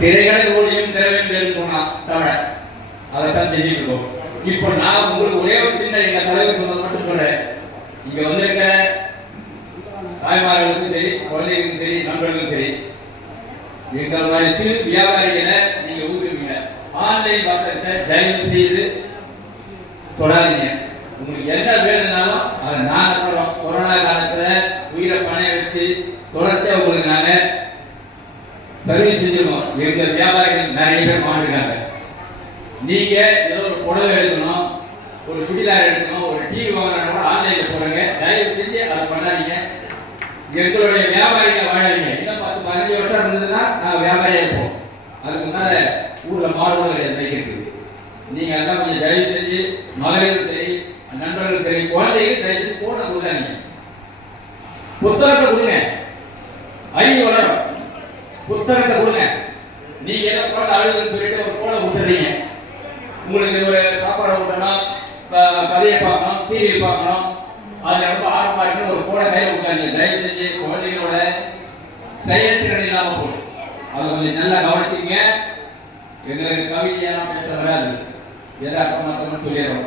திரைகளை ஓடியும் திறவேன் போனா தமிழ அதைத்தான் செஞ்சுட்டு இருக்கோம். இப்போ நான் உங்களுக்கு ஒரே ஒரு சின்ன எங்க தலைவர் சொன்னது மட்டும் சொல்றேன். இங்க வந்திருக்க தாய்மார்களுக்கும் சரி, குழந்தைகளுக்கும் சரி, நண்பர்களுக்கும் சரி, எங்கள் மாதிரி சிறு வியாபாரிகளை நீங்க ஊக்குவிங்க. ஆன்லைன் வர்த்தகத்தை தயவு செய்து தொடாதீங்க. உங்களுக்கு என்ன வேணும்னாலும் அதை நாங்க தரோம். கொரோனா காலத்துல உயிரை பணைய வச்சு தொடர்ச்சியா உங்களுக்கு நாங்க சர்வீஸ் செஞ்சிருக்கோம். எங்க வியாபாரிகள் நிறைய பேர் மாட்டுக்காங்க. நீங்க ஏதோ ஒரு புடவை எடுக்கணும், ஒரு சுடிதார் எடுக்கணும், ஒரு டிவி வாங்கணும் கூட ஆன்லைன்ல போறீங்க. தயவு செஞ்சு அதை பண்ணாதீங்க. எங்களுடைய வியாபாரிகள் வாழாதீங்க. இன்னும் 10-15 வருஷம் இருந்ததுன்னா நாங்கள் வியாபாரியா இருப்போம். அதுக்கு முன்னால ஊர்ல மாடுகளும் கிடையாது. நீங்க எல்லாம் கொஞ்சம் தயவு செஞ்சு மகளிரும் சரி, நண்பர்களும் சரி, குழந்தைகளும் தயவு செஞ்சு போன கொடுக்காதீங்க. புத்தகத்தை கொடுங்க, அறிவு வளரும். புத்தகத்தை கொடுங்க. நீங்க என்ன குழந்தை அழுதுன்னு சொல்லிட்டு ஒரு போனை கொடுத்துறீங்க. உங்களுக்கு ஒரு சாப்பாடு கொடுக்கணும், கதையை பார்க்கணும், சீரியல் பார்க்கணும், அது ரொம்ப ஆர்வமா இருக்குன்னு ஒரு போனை கையில் கொடுக்காதீங்க. தயவு செஞ்சு குழந்தைகளோட செயல்திறன் இல்லாம போகும். அதை கொஞ்சம் நல்லா கவனிச்சுங்க. எங்களுக்கு கவிதையெல்லாம் பேச வராது, எதார்த்தமாத்தம்னு சொல்லிடுறோம்.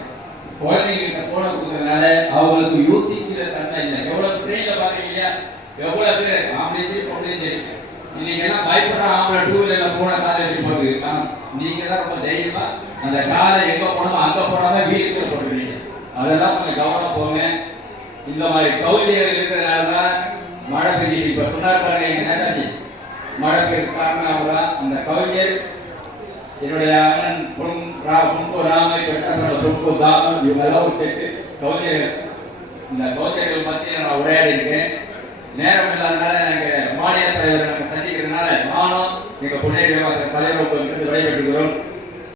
குழந்தைங்கிட்ட போனை கொடுக்கறதுனால அவங்களுக்கு யோசிக்கிற தன்மை இல்லை. எவ்வளவு ட்ரெயின்ல பாக்குறீங்க இல்லையா, எவ்வளவு பேர் ஆம்பளையும் பொம்பளையும் சரி, இன்னைக்கு எல்லாம் பயப்படுற ஆம்பளை 2 வீலர்ல போன காரை வச்சு போகுது. நீங்க தான் ரொம்ப தைரியமா அந்த காரை எங்க போனோமோ அங்க போனாம வீட்டுக்குள்ள போட்டுருவீங்க. அதெல்லாம் கொஞ்சம் கவனம் போங்க. இந்த மாதிரி கவுலியர்கள் இருக்கிறதுனாலதான் மழை பெய்யுது. இப்ப சொன்னார் பாருங்க, எங்க நேதாஜி மழை பெய்ய காரணம் அந்த கவிஞர் என்னுடைய அண்ணன் பொன்பு ராமை பெற்ற பொன்பு தாமன் இவங்கெல்லாம் சேர்த்து கவிஞர்கள். இந்த கவிஞர்கள் பத்தி நான் உரையாடி இருக்கேன். நேரம் இல்லாதனால நாங்கள் மாநில தலைவர் சந்திக்கிறதுனால நானும் எங்க புனே தலைவர் விடைபெற்றுகிறோம்.